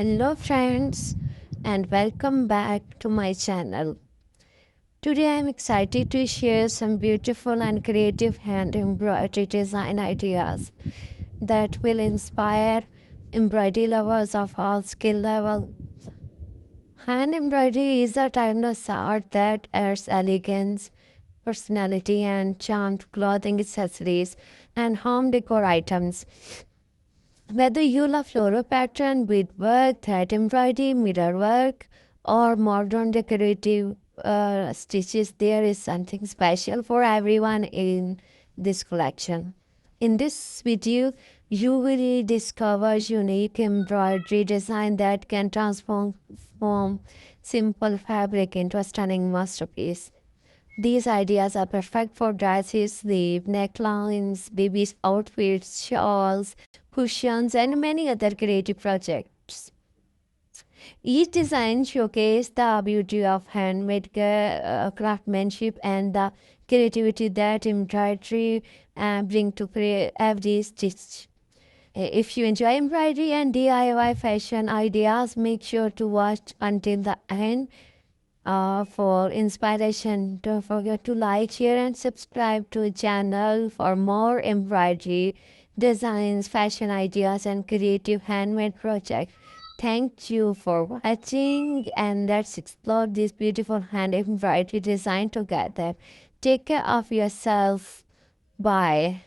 Hello, friends, and welcome back to my channel. Today, I'm excited to share some beautiful and creative hand embroidery design ideas that will inspire embroidery lovers of all skill levels. Hand embroidery is a timeless art that adds elegance, personality, and charm to clothing accessories and home decor items. Whether you love floral pattern, beadwork, thread embroidery, mirror work, or modern decorative stitches, there is something special for everyone in this collection. In this video, you will discover unique embroidery design that can transform from simple fabric into a stunning masterpiece. These ideas are perfect for dresses, sleeve, necklines, babies' outfits, shawls, cushions, and many other creative projects. Each design showcases the beauty of handmade craftsmanship and the creativity that embroidery bring to every stitch. If you enjoy embroidery and DIY fashion ideas, make sure to watch until the end for inspiration. Don't forget to like, share, and subscribe to the channel for more embroidery designs, fashion ideas, and creative handmade projects. Thank you for watching, and let's explore this beautiful hand embroidery design together. Take care of yourself. Bye.